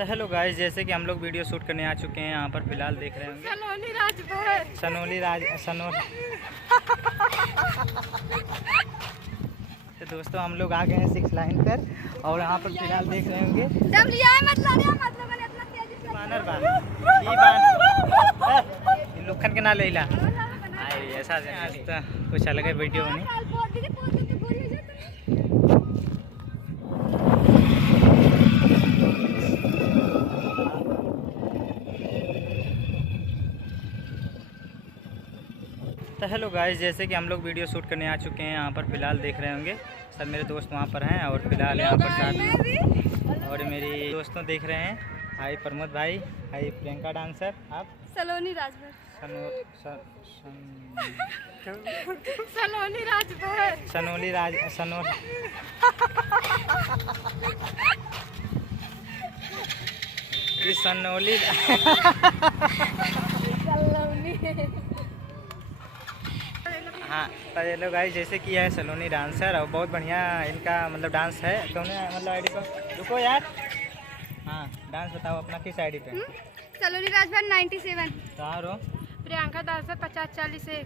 तो hello guys, जैसे कि हम लोग वीडियो शूट करने आ चुके हैं यहाँ पर फिलहाल देख रहे होंगे तो दोस्तों हम लोग आ गए हैं 6 लाइन पर और यहाँ पर फिलहाल देख रहे होंगे बानर बान लुखन के ना लेला ऐसा तो कुछ अलग है वीडियो बनी। तो हेलो गाइस, जैसे कि हम लोग वीडियो शूट करने आ चुके हैं यहाँ पर फिलहाल देख रहे होंगे सब मेरे दोस्त वहाँ पर हैं और फिलहाल यहाँ पर साथ में और मेरी दोस्तों देख रहे हैं। हाय प्रमोद भाई, हाय प्रियंका डांसर, आप सलोनी राजभर सनोली राज सनोली हाँ तो ये लोग गाइस जैसे कि है सलोनी डांसर और बहुत बढ़िया इनका मतलब डांस है। कौन मतलब आईडी पर रुको यार, हाँ डांस बताओ अपना किस आईडी पे? सलोनी राजभर 97। कहाँ रो? प्रियंका डांसर 50-40 से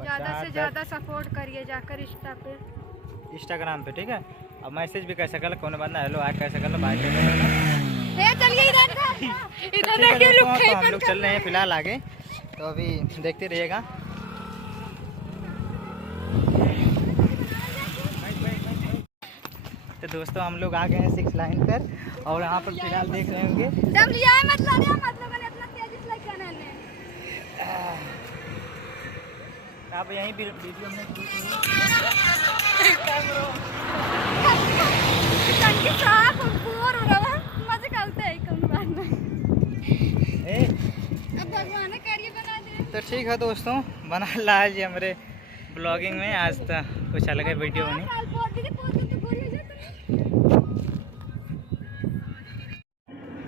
ज़्यादा से ज़्यादा सपोर्ट करिए जाकर इंस्टाग्राम पे, ठीक है। अब मैसेज भी कर सकल, कौन बात ना, हेलो आज कर सकल, बाय कर चलिए इधर हम लोग चल रहे हैं फिलहाल आगे, तो अभी देखते रहिएगा। तो दोस्तों हम लोग आ गए हैं 6 लाइन पर और यहाँ पर फिलहाल देख रहे होंगे आप यहीं वीडियो में तो ठीक है दोस्तों, बना ला जी हमारे ब्लॉगिंग में आज तो कुछ अलग है वीडियो बनी।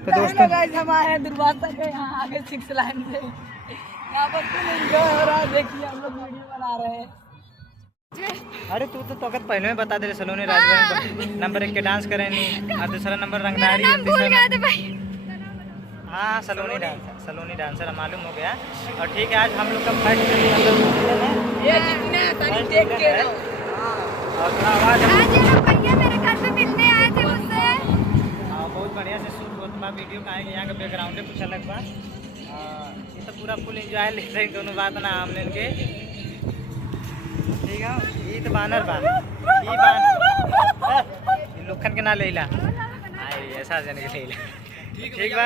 तो दोस्तों गाइस हम आए हैं दुर्वासा के यहाँ आगे 6 लाइन से, यहाँ पर फुल एंजॉय हो रहा है। देखिए हम लोग वीडियो बना रहे हैं। अरे तू तो वक्त पहले में बता दे, सलोनी राजभर नंबर 1 के डांस करें नहीं और दूसरा नंबर रंगदारी है। हाँ सलोनी डांसर मालूम हो गया। और ठीक है, आज हम लोग का फर्स्ट देख के और थोड़ा आवाज मेरे घर पे मिलने आए थे मुझसे। हाँ बहुत बढ़िया से शूट होता बा, वीडियो का आएंगे। यहाँ का बैकग्राउंड कुछ अलग बा, ये तो पूरा फुल एंजॉय ले रहे हैं, दोनों बात ना हमने के, ठीक है। ये तो बानर बा लुखन के ना लेला ऐसा जन के लेला, ठीक बा।